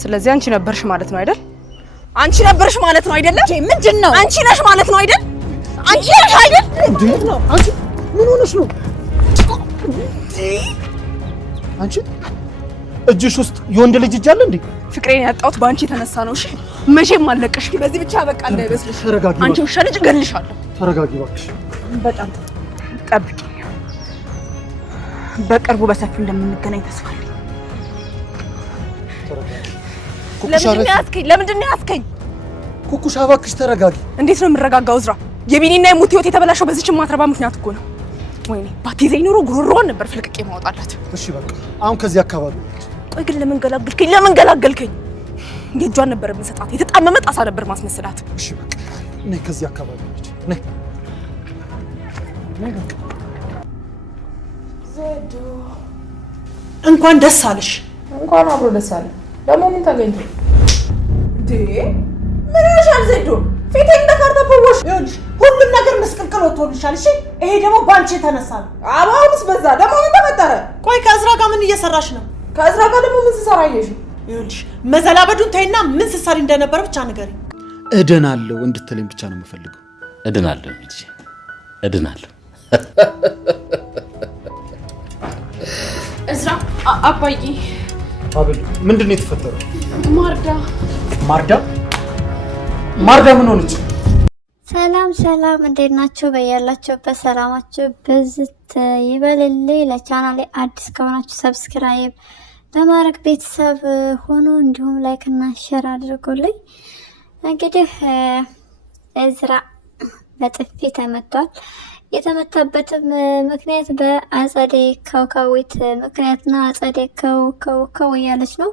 ስለዚህ አንቺ ነበርሽ ማለት ነው አይደል? አንቺ ነበርሽ ማለት ነው አይደል? ምንድነው? አንቺ ነሽ ማለት ነው አይደል? አንቺ ነሽ አይደል? ምንድነው? አንቺ ምን ሆነሽ ነው? አንቺ እጅሽ ውስጥ የወንድ ልጅ እጅ አለ እንዴ? ፍቅሬን ያጣሁት ባንቺ የተነሳ ነው። እሺ መቼም አለቀሽ። በዚህ ብቻ በቃ እንዳይበስልሽ። ተረጋጊ። አንቺ ውሻ ልጅ እገልሻለሁ። ተረጋጊ እባክሽ። በጣም ጠብቂ። በቅርቡ በሰፊው እንደምንገናኝ ተስፋ አለኝ። ለምንድን ነው ያስከኝ? ኩኩሻ እባክሽ ተረጋጊ። እንዴት ነው የምረጋጋው? እዝራ የቢኒና የሙት ህይወት የተበላሸው በዚች ማትረባ ምክንያት እኮ ነው። ወይኔ ባትይዘኝ ኖሮ ጉሮሮዋን ነበር ፍልቅቄ ማውጣላት። እሺ በቃ አሁን ከዚህ አካባቢ ቆይ ግን ለምን ገላገልከኝ? የእጇን ነበር የምሰጣት። የተጣመመ ጣሳ ነበር ማስመስላት። እሺ በቃ ነይ ከዚህ አካባቢ ነይ። ዘዶ እንኳን ደስ አለሽ። እንኳን አብሮ ደስ አለ። ደግሞ ምን ታገኝቶ እንዴ? ምን ሆነሻል ዘዶ? ፊቴ እንደ ካርታ ፖሎሽ። ይኸውልሽ ሁሉም ነገር መስቀልቀል ወጥቶልሻል። እሺ ይሄ ደግሞ ባንቺ የተነሳ ነው። አባውስ በዛ። ደግሞ ምን ተፈጠረ? ቆይ ከእዝራ ጋር ምን እየሰራሽ ነው? ከእዝራ ጋር ደግሞ ምን ትሰራየሽ? ይኸውልሽ መዘላበዱን ተይና ምን ስትሰሪ እንደነበረ ብቻ ንገሪኝ። እድናለሁ እንድትለኝ ብቻ ነው የምፈልገው። እድናለሁ እንጂ እድናለሁ። እዝራ አባዬ። አቤል ምንድን ነው የተፈጠረው? ማርዳ ምን ሆነች? ሰላም እንዴት ናችሁ? በያላችሁበት ሰላማችሁ ብዝት ይበልልኝ። ለቻናሌ አዲስ ከሆናችሁ ሰብስክራይብ በማድረግ ቤተሰብ ሆኑ፣ እንዲሁም ላይክ እና ሼር አድርጉልኝ። እንግዲህ እዝራ በጥፊ ተመቷል። የተመታበትም ምክንያት በአጸዴ ከውካዊት ምክንያት ነው። አጸዴ ከው እያለች ነው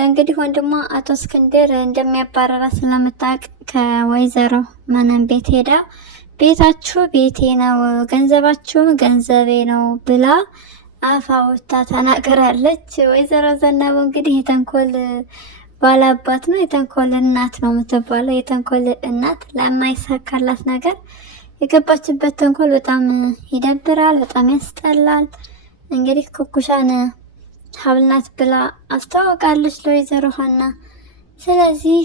እንግዲህ ወንድሟ አቶ እስክንድር እንደሚያባረራ ስለምታውቅ ከወይዘሮ መነን ቤት ሄዳ ቤታችሁ ቤቴ ነው፣ ገንዘባችሁም ገንዘቤ ነው ብላ አፋውታ ተናግራለች። ወይዘሮ ዘናቡ እንግዲህ የተንኮል ባላባት ነው፣ የተንኮል እናት ነው የምትባለው። የተንኮል እናት ለማይሳካላት ነገር የገባችበት ተንኮል በጣም ይደብራል፣ በጣም ያስጠላል። እንግዲህ ኩኩሻን ሀብልናት ብላ አስተዋውቃለች ለወይዘሮ ሀና። ስለዚህ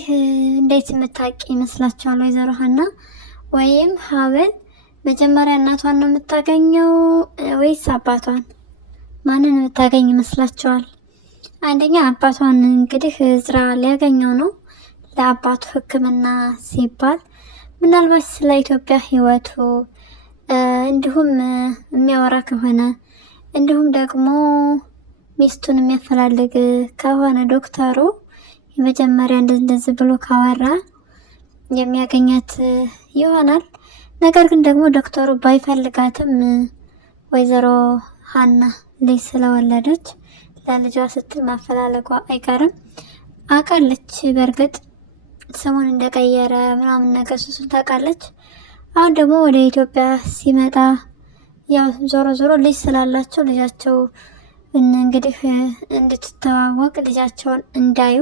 እንዴት የምታውቂ ይመስላችኋል? ወይዘሮ ሀና ወይም ሀብል መጀመሪያ እናቷን ነው የምታገኘው ወይስ አባቷን? ማንን የምታገኝ ይመስላችኋል? አንደኛ አባቷን እንግዲህ እዝራ ሊያገኘው ነው ለአባቱ ሕክምና ሲባል ምናልባት ስለ ኢትዮጵያ ህይወቱ እንዲሁም የሚያወራ ከሆነ እንዲሁም ደግሞ ሚስቱን የሚያፈላልግ ከሆነ ዶክተሩ የመጀመሪያ እንደዚህ ብሎ ካወራ የሚያገኛት ይሆናል። ነገር ግን ደግሞ ዶክተሩ ባይፈልጋትም ወይዘሮ ሀና ልጅ ስለወለደች ለልጇ ስትል ማፈላለጓ አይቀርም። አውቃለች በእርግጥ ስሙን እንደቀየረ ምናምን ነገር እሱን ታውቃለች። አሁን ደግሞ ወደ ኢትዮጵያ ሲመጣ ያው ዞሮ ልጅ ስላላቸው ልጃቸው እንግዲህ እንድትተዋወቅ ልጃቸውን እንዳዩ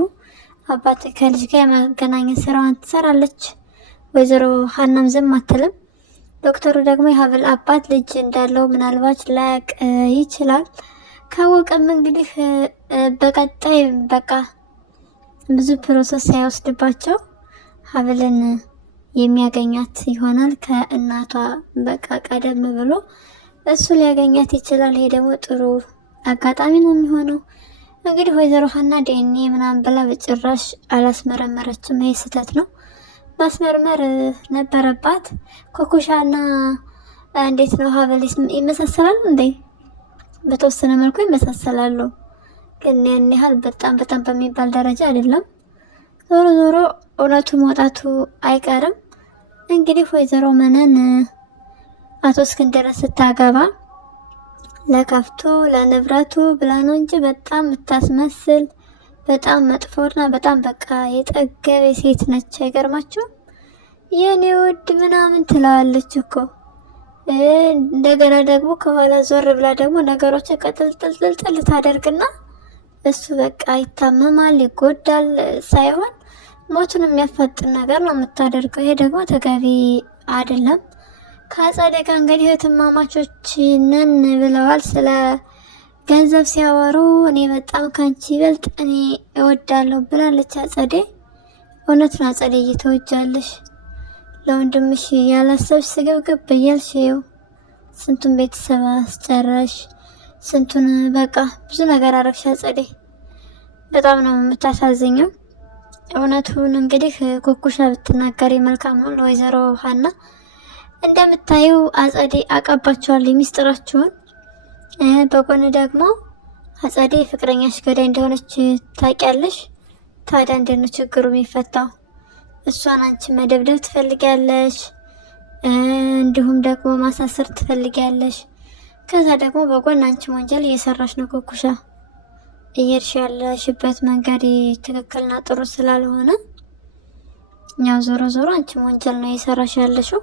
አባት ከልጅ ጋር የማገናኘት ስራዋን ትሰራለች። ወይዘሮ ሀናም ዝም አትልም። ዶክተሩ ደግሞ የሀብል አባት ልጅ እንዳለው ምናልባት ላያቅ ይችላል። ካወቀም እንግዲህ በቀጣይ በቃ ብዙ ፕሮሰስ ሳይወስድባቸው ሀብልን የሚያገኛት ይሆናል። ከእናቷ በቃ ቀደም ብሎ እሱ ሊያገኛት ይችላል። ይሄ ደግሞ ጥሩ አጋጣሚ ነው የሚሆነው። እንግዲህ ወይዘሮ ሀና ዲኤንኤ ምናምን ብላ በጭራሽ አላስመረመረችም። ይሄ ስህተት ነው፣ ማስመርመር ነበረባት። ኮኮሻና እንዴት ነው ሀብል ይመሳሰላሉ እንዴ? በተወሰነ መልኩ ይመሳሰላሉ፣ ግን ያን ያህል በጣም በሚባል ደረጃ አይደለም። ዞሮ እውነቱ መውጣቱ አይቀርም። እንግዲህ ወይዘሮ መነን አቶ እስክንድር ስታገባ ለከፍቶ ለንብረቱ ብላ ነው እንጂ በጣም የምታስመስል በጣም መጥፎና በጣም በቃ የጠገበ ሴት ነች። አይገርማችሁም? የኔ ውድ ምናምን ትለዋለች እኮ። እንደገና ደግሞ ከኋላ ዞር ብላ ደግሞ ነገሮችን ቀጥልጥልጥል ታደርግና እሱ በቃ ይታመማል፣ ይጎዳል ሳይሆን ሞቱን የሚያፋጥን ነገር ነው የምታደርገው። ይሄ ደግሞ ተገቢ አይደለም። ከአጸደ ጋር እንግዲህ እህትማማቾች ነን ብለዋል። ስለ ገንዘብ ሲያወሩ እኔ በጣም ካንቺ ይበልጥ እኔ እወዳለሁ ብላለች አጸዴ። እውነት ነው አጸዴ፣ እየተወጃለሽ ለወንድምሽ ያላሰብሽ ስግብግብ እያልሽ ይኸው ስንቱን ቤተሰብ አስጨረሽ፣ ስንቱን በቃ ብዙ ነገር አረግሽ አጸዴ። በጣም ነው የምታሳዝኘው። እውነቱን እንግዲህ ኩኩሻ ብትናገሪ መልካም ነው ለወይዘሮ ሀና። እንደምታዩ አጸዴ አቀባቸዋል ሚስጥራችሁን። በጎን ደግሞ አጸዴ ፍቅረኛሽ ገዳይ እንደሆነች ታውቂያለሽ። ታዲያ እንዴት ነው ችግሩ የሚፈታው? እሷን አንቺ መደብደብ ትፈልጊያለሽ፣ እንዲሁም ደግሞ ማሳሰር ትፈልጊያለሽ። ከዛ ደግሞ በጎን አንቺ ወንጀል እየሰራሽ ነው ኩኩሻ። እየሄድሽ ያለሽበት መንገድ ትክክልና ጥሩ ስላልሆነ ያው ዞሮ ዞሮ አንቺ ወንጀል ነው እየሰራሽ ያለሽው።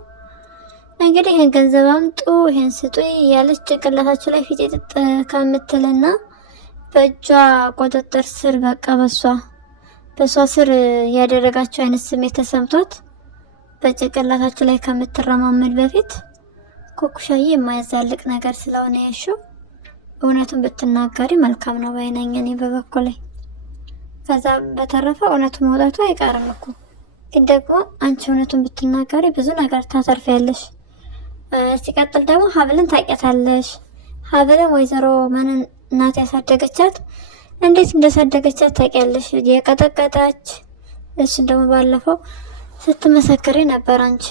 እንግዲህ ይሄን ገንዘብ አምጡ፣ ይሄን ስጡ ያለች ጭንቅላታችሁ ላይ ፊት ጥጥ ከምትልና በእጇ ቁጥጥር ስር በቃ በሷ ስር ያደረጋችሁ አይነት ስሜት ተሰምቷት በጭንቅላታችሁ ላይ ከምትረማመድ በፊት ኩኩሻዬ የማያዛልቅ ነገር ስለሆነ ያሽው እውነቱን ብትናገሪ መልካም ነው ባይነኝ እኔ በበኩሌ። ከዛ በተረፈ እውነቱን መውጣቱ አይቀርም እኮ፣ ግን ደግሞ አንቺ እውነቱን ብትናገሪ ብዙ ነገር ታተርፊያለሽ። ሲቀጥል ደግሞ ሀብልን ታውቂያታለሽ። ሀብልን ወይዘሮ መነን እናት ያሳደገቻት፣ እንዴት እንደሳደገቻት ታውቂያለሽ። የቀጠቀጣች እሱን ደግሞ ባለፈው ስትመሰክሪ ነበር አንቺ።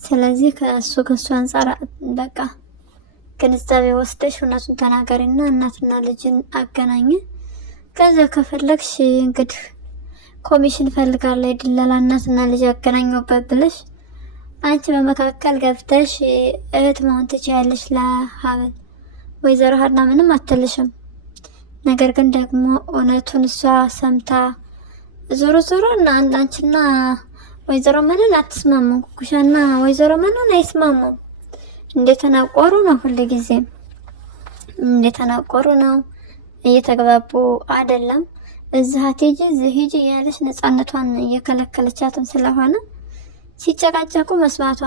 ስለዚህ ከሱ አንጻር በቃ ግንዛቤ ወስደሽ እውነቱን ተናገሪና እናትና ልጅን አገናኝ። ከዛ ከፈለግሽ እንግዲህ ኮሚሽን ፈልጋለሁ የድለላ እናትና ልጅ አገናኙበት ብለሽ አንቺ በመካከል ገብተሽ እህት መሆን ትችያለሽ ለሀብል። ወይዘሮ ሀና ምንም አትልሽም። ነገር ግን ደግሞ እውነቱን እሷ ሰምታ ዞሮ እና አንቺና ወይዘሮ መነን አትስማሙም። ኩኩሻና ወይዘሮ መነን አይስማሙም። እንደተናቆሩ ነው፣ ሁሉ ጊዜም እንደተናቆሩ ነው፣ እየተግባቡ አይደለም። እዚህ አትሄጂ እዚህ ሂጂ ያለች ነፃነቷን እየከለከለቻትም ስለሆነ ሲጨቃጨቁ መስማቷ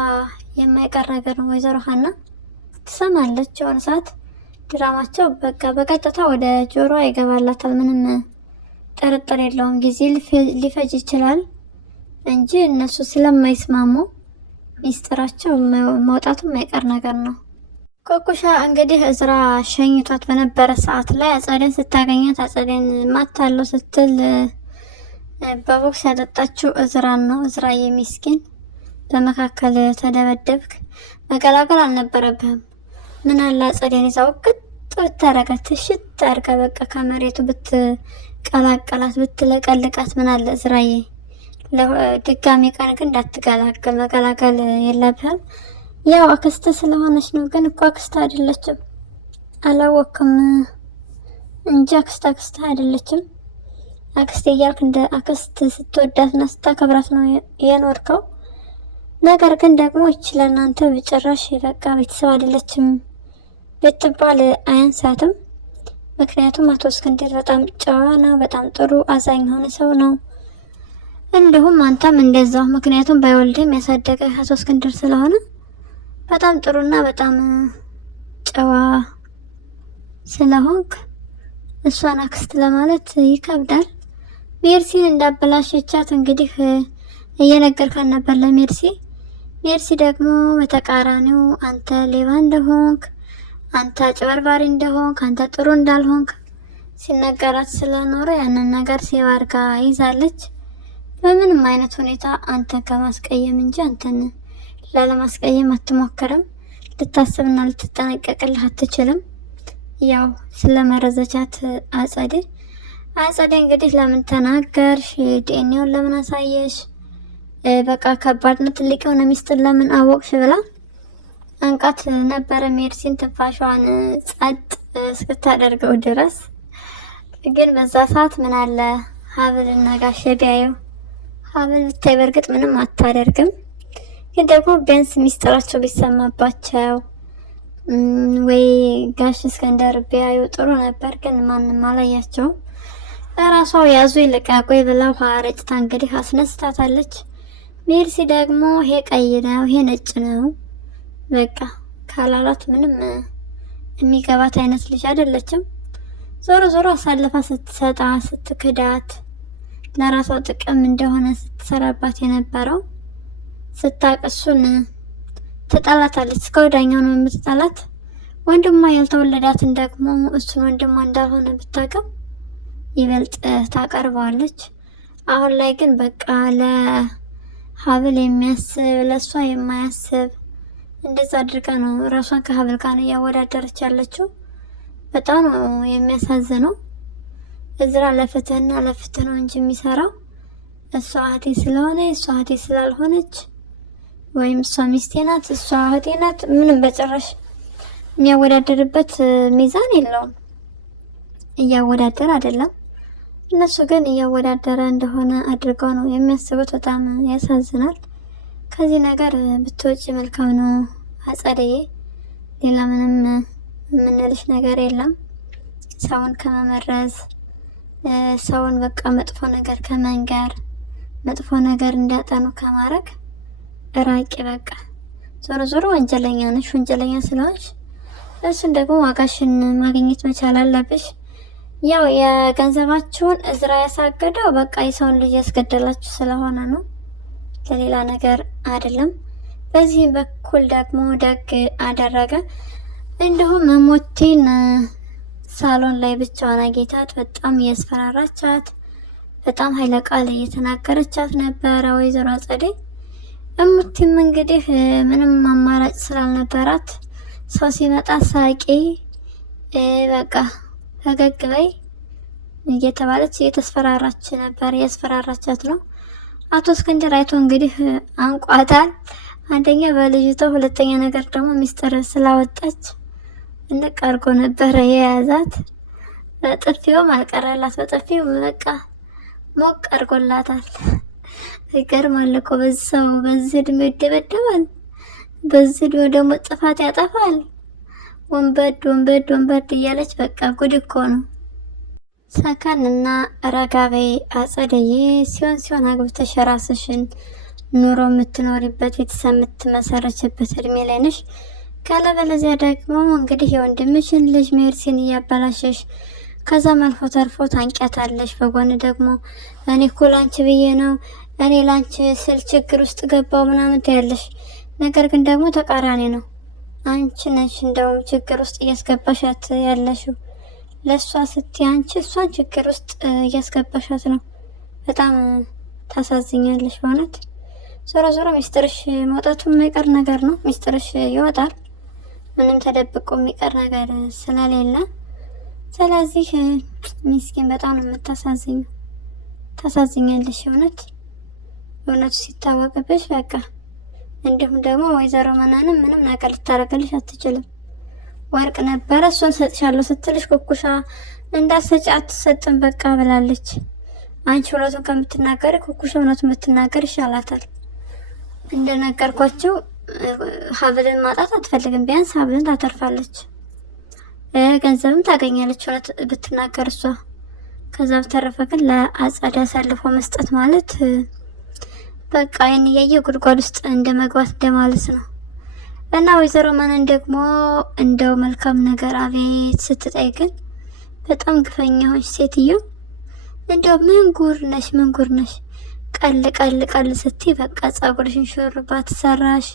የማይቀር ነገር ነው። ወይዘሮ ሀና ትሰማለች። የሆነ ሰዓት ድራማቸው በቃ በቀጥታ ወደ ጆሮ ይገባላታል። ምንም ጥርጥር የለውም። ጊዜ ሊፈጅ ይችላል እንጂ እነሱ ስለማይስማሙ ሚስጥራቸው መውጣቱ የማይቀር ነገር ነው። ኩኩሻ እንግዲህ እዝራ ሸኝቷት በነበረ ሰዓት ላይ አጸዴን ስታገኛት አጸዴን ማታለው ስትል በቦክስ ያጠጣችው እዝራን ነው። እዝራዬ ሚስኪን በመካከል ተደበደብክ። መገላገል አልነበረብህም። ምን አለ አጸዴን ይዛው ቅጥ ብታረጋት ሽት አድርጋ በቃ ከመሬቱ ብትቀላቀላት ብትለቀልቃት ምን አለ እዝራዬ። ድጋሚ ቀን ግን እንዳትገላገል መገላገል የለብህም። ያው አክስት ስለሆነች ነው። ግን እኮ አክስት አይደለችም። አላወቅም እንጂ አክስት አይደለችም። አክስት እያልክ እንደ አክስት ስትወዳትና ስታከብራት ነው የኖርከው። ነገር ግን ደግሞ ይችላል እናንተ በጭራሽ በቃ ቤተሰብ አይደለችም ብትባል አያንሳትም። ምክንያቱም አቶ እስክንድር በጣም ጨዋ ነው፣ በጣም ጥሩ አዛኝ የሆነ ሰው ነው። እንዲሁም አንተም እንደዛው። ምክንያቱም ባይወልድም ያሳደገ አቶ እስክንድር ስለሆነ በጣም ጥሩና በጣም ጨዋ ስለሆንክ እሷን አክስት ለማለት ይከብዳል። ሜርሲን እንዳበላሸቻት እንግዲህ እየነገርካን ነበር ለሜርሲ። ሜርሲ ደግሞ በተቃራኒው አንተ ሌባ እንደሆንክ፣ አንተ አጭበርባሪ እንደሆንክ፣ አንተ ጥሩ እንዳልሆንክ ሲነገራት ስለኖረ ያንን ነገር ሲባርጋ ይዛለች። በምንም አይነት ሁኔታ አንተን ከማስቀየም እንጂ አንተን ላለማስቀየም አትሞክርም። ልታስብና ልትጠነቀቅልህ አትችልም። ያው ስለመረዘቻት አጸዴ እንግዲህ ለምን ተናገርሽ? ዲኤንኤውን ለምን አሳየሽ? በቃ ከባድና ትልቅ የሆነ ሚስጥር ለምን አወቅሽ ብላ አንቃት ነበረ ሜርሲን ትንፋሿን ጸጥ እስክታደርገው ድረስ። ግን በዛ ሰዓት ምን አለ ሀብልና ጋሼ ቢያዩ። ሀብል ብታይ በእርግጥ ምንም አታደርግም። ግን ደግሞ ቢያንስ ሚስጥራቸው ቢሰማባቸው ወይ ጋሽ እስክንድር ቢያዩ ጥሩ ነበር። ግን ማንም አላያቸውም። ለራሷ ያዙ ይልቀቁኝ ብላ ውሃ ረጭታ እንግዲህ አስነስታታለች። ሜርሲ ደግሞ ይሄ ቀይ ነው፣ ይሄ ነጭ ነው በቃ ካላላት ምንም የሚገባት አይነት ልጅ አይደለችም። ዞሮ ዞሮ አሳልፋ ስትሰጣ ስትክዳት ለራሷ ጥቅም እንደሆነ ስትሰራባት የነበረው ስታቅ እሱን ትጠላታለች። እስከ ወዳኛው ነው የምትጠላት። ወንድሟ ያልተወለዳትን ደግሞ እሱን ወንድሟ እንዳልሆነ ብታውቅም ይበልጥ ታቀርበዋለች። አሁን ላይ ግን በቃ ለሀብል የሚያስብ ለእሷ የማያስብ እንደዛ አድርጋ ነው ራሷን ከሀብል ጋር እያወዳደረች ያለችው። በጣም ነው የሚያሳዝነው። እዝራ ለፍትህና ለፍትህ ነው እንጂ የሚሰራው እሷ እህቴ ስለሆነ እሷ እህቴ ስላልሆነች ወይም እሷ ሚስቴ ናት እሷ እህቴ ናት ምንም በጭራሽ የሚያወዳደርበት ሚዛን የለውም። እያወዳደረ አይደለም። እነሱ ግን እያወዳደረ እንደሆነ አድርገው ነው የሚያስቡት። በጣም ያሳዝናል። ከዚህ ነገር ብትወጪ መልካም ነው አጸደዬ። ሌላ ምንም የምንልሽ ነገር የለም። ሰውን ከመመረዝ ሰውን በቃ መጥፎ ነገር ከመንገር መጥፎ ነገር እንዲያጠኑ ከማድረግ ራቂ። በቃ ዞሮ ዞሮ ወንጀለኛ ነሽ። ወንጀለኛ ስለሆንሽ እሱን ደግሞ ዋጋሽን ማግኘት መቻል አለብሽ። ያው የገንዘባችሁን እዝራ ያሳገደው በቃ የሰውን ልጅ ያስገደላችሁ ስለሆነ ነው፣ ለሌላ ነገር አይደለም። በዚህ በኩል ደግሞ ደግ አደረገ። እንዲሁም መሞቴን ሳሎን ላይ ብቻዋን አግኝታት በጣም እያስፈራራቻት በጣም ኃይለ ቃል እየተናገረቻት ነበረ ወይዘሮ አጸዴ። እሙቲም እንግዲህ ምንም አማራጭ ስላልነበራት ሰው ሲመጣ ሳቂ፣ በቃ ፈገግ በይ እየተባለች እየተስፈራራች ነበር። እያስፈራራቻት ነው። አቶ እስክንድር አይቶ እንግዲህ አንቋታል። አንደኛ በልጅቷ፣ ሁለተኛ ነገር ደግሞ ሚስጥር ስላወጣች እንቅ አድርጎ ነበረ የያዛት። በጥፊውም አልቀረላት፣ በጥፊው በቃ ሞቅ አድርጎላታል። ይገርማል እኮ በዚህ ሰው በዚህ እድሜ ይደበደባል፣ በዚህ እድሜ ደግሞ ጥፋት ያጠፋል። ወንበድ ወንበድ ወንበድ እያለች በቃ ጉድ እኮ ነው። ሰከን እና ረጋ በይ አጸደዬ። ሲሆን አግብተሽ ራስሽን ኑሮ የምትኖሪበት ቤተሰብ የምትመሰረችበት እድሜ ላይ ነሽ። ካለበለዚያ ደግሞ እንግዲህ የወንድምሽን ልጅ ሜርሲን እያበላሸሽ ከዛ አልፎ ተርፎ ታንቂያታለሽ። በጎን ደግሞ እኔ እኮ ላንቺ ብዬ ነው እኔ ላንቺ ስል ችግር ውስጥ ገባው ምናምን ትያለሽ። ነገር ግን ደግሞ ተቃራኒ ነው። አንቺ ነሽ እንደውም ችግር ውስጥ እያስገባሻት ያለሽው። ለእሷ ስትይ አንቺ እሷን ችግር ውስጥ እያስገባሻት ነው። በጣም ታሳዝኛለሽ በእውነት። ዞሮ ዞሮ ሚስጥርሽ መውጣቱ የማይቀር ነገር ነው። ሚስጥርሽ ይወጣል፣ ምንም ተደብቆ የሚቀር ነገር ስለሌለ። ስለዚህ ሚስኪን በጣም ነው የምታሳዝኘው። ታሳዝኛለሽ እውነት። እውነቱ ሲታወቅብሽ በቃ እንዲሁም ደግሞ ወይዘሮ መናንም ምንም ነገር ልታደርግልሽ አትችልም። ወርቅ ነበረ እሱን ሰጥሻለሁ ስትልሽ ኩኩሻ እንዳሰጭ አትሰጥም በቃ ብላለች። አንቺ እውነቱን ከምትናገር ኩኩሻ እውነቱን ብትናገር ይሻላታል። እንደነገርኳቸው ሀብልን ማጣት አትፈልግም። ቢያንስ ሀብልን ታተርፋለች፣ ገንዘብም ታገኛለች እውነት ብትናገር እሷ። ከዛ በተረፈ ግን ለአጸደ አሳልፎ መስጠት ማለት በቃ ይህን እያየ ጉድጓድ ውስጥ እንደ መግባት እንደማለት ነው። እና ወይዘሮ ማንን ደግሞ እንደው መልካም ነገር አቤት ስትጠይ ግን በጣም ግፈኛ ሆንሽ ሴትዮ። እንደው ምን ጉር ነሽ ምን ጉር ነሽ? ቀል ቀል ቀል ስትይ በቃ ጸጉርሽን ሹሩባ ተሰራሽ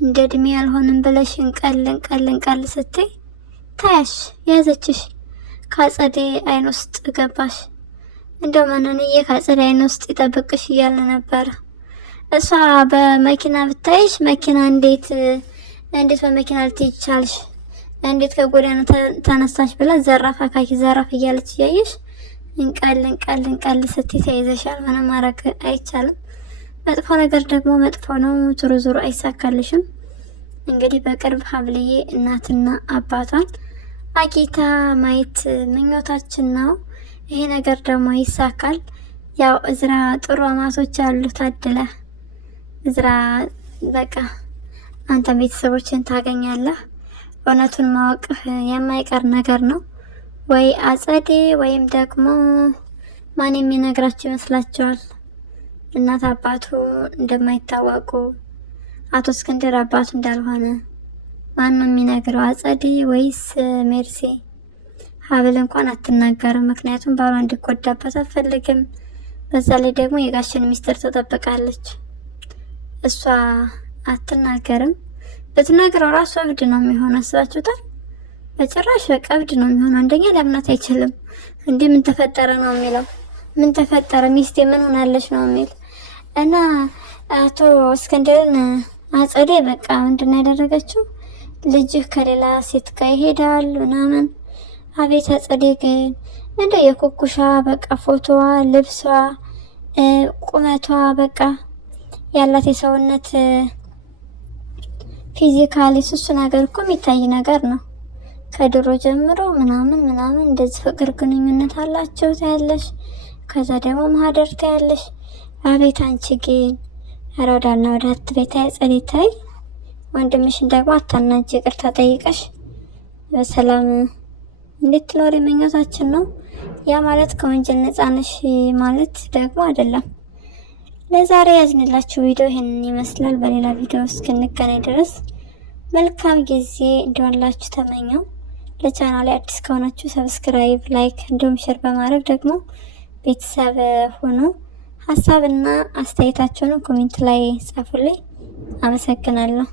እንደ እድሜ ያልሆንም ብለሽ እንቀል ስትይ ታያሽ ያዘችሽ። ካጸዴ አይን ውስጥ ገባሽ። እንደው ማንንዬ ካጸዴ አይን ውስጥ ይጠብቅሽ እያለ ነበረ። እሷ በመኪና ብታይሽ መኪና እንዴት በመኪና ልትሄጂ ቻልሽ? እንዴት ከጎዳና ተነሳሽ ብላ ዘራፍ አካኪ ዘራፍ እያለች እያየሽ እንቀል ስትይ ተይዘሻል። ምንም ማድረግ አይቻልም። መጥፎ ነገር ደግሞ መጥፎ ነው። ዙሮ አይሳካልሽም። እንግዲህ በቅርብ ሀብልዬ እናትና አባቷን አጊታ ማየት ምኞታችን ነው። ይሄ ነገር ደግሞ ይሳካል። ያው እዝራ ጥሩ አማቶች አሉት። አድለ እዝራ በቃ አንተ ቤተሰቦችን ታገኛለህ። እውነቱን ማወቅህ የማይቀር ነገር ነው። ወይ አጸዴ ወይም ደግሞ ማን የሚነግራችሁ ይመስላችኋል? እናት አባቱ እንደማይታወቁ፣ አቶ እስክንድር አባቱ እንዳልሆነ፣ ማነው የሚነግረው? አጸዴ ወይስ ሜርሲ? ሀብል እንኳን አትናገርም፣ ምክንያቱም ባሏ እንዲጎዳበት አትፈልግም። በዛ ላይ ደግሞ የጋሽን ሚስጥር ትጠብቃለች። እሷ አትናገርም። ብትናገረው ራሱ እብድ ነው የሚሆነው። አስባችሁታል? በጭራሽ በቃ እብድ ነው የሚሆነው። አንደኛ ሊያምናት አይችልም። እንዴ ምን ተፈጠረ ነው የሚለው። ምን ተፈጠረ ሚስቴ ምን ሆናለች ነው የሚል እና አቶ እስክንድርን አጸዴ በቃ ምንድን ነው ያደረገችው? ልጅህ ከሌላ ሴት ጋር ይሄዳል ምናምን። አቤት አጸዴ ግን እንደ የኩኩሻ በቃ ፎቶዋ፣ ልብሷ፣ ቁመቷ በቃ ያላት የሰውነት ፊዚካሊ እሱ ነገር እኮ የሚታይ ነገር ነው። ከድሮ ጀምሮ ምናምን እንደዚህ ፍቅር ግንኙነት አላቸው ታያለሽ። ከዛ ደግሞ ማህደር ታያለሽ። አቤት አንቺ ግን ኧረ ወዳና ወደ አትቤታ ጸዴታይ ወንድምሽን ደግሞ አታናጅ፣ ይቅርታ ጠይቀሽ በሰላም እንድትኖር ምኞታችን ነው። ያ ማለት ከወንጀል ነፃ ነሽ ማለት ደግሞ አይደለም። ለዛሬ ያዝንላችሁ ቪዲዮ ይሄንን ይመስላል። በሌላ ቪዲዮ እስክንገናኝ ድረስ መልካም ጊዜ እንዲሆንላችሁ ተመኘው። ለቻናሌ አዲስ ከሆናችሁ ሰብስክራይብ፣ ላይክ እንዲሁም ሼር በማድረግ ደግሞ ቤተሰብ ሁኑ። ሀሳብና አስተያየታችሁን ኮሜንት ላይ ጻፉልኝ። አመሰግናለሁ።